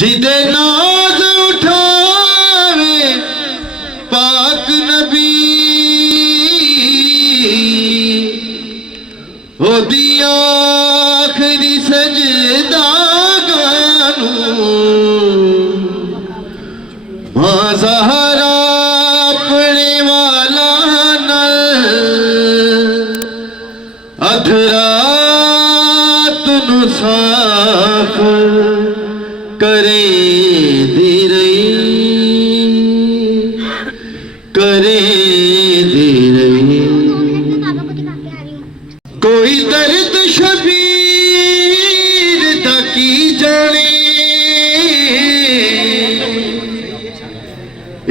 जिदे नाज उठावे पाक नबी ओदी आखरी सजदा गानू मां ज़हरा अपने वाला नल अधरात नु साफ करे दे रही कोई दर्द शबीर दा की जाने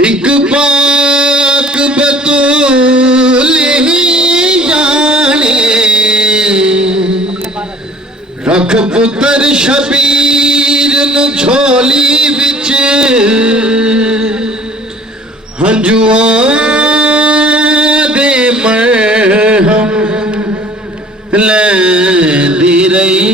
एक पाक बतूल ही जाने रख पुत्र शबीर नु झोली विच हंजुआं दे मरहम लैंदी रही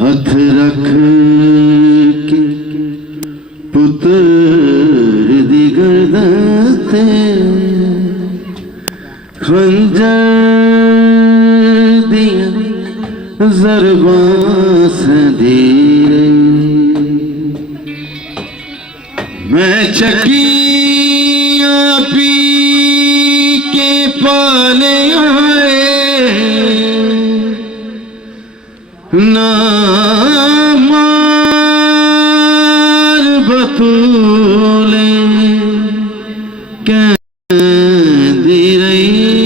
हथ रख के पुत्र दी गर्दन ते खंजर दिया ज़रबां सदी मैं चकियां पी के पाले आए ना मार बतूले कहती रही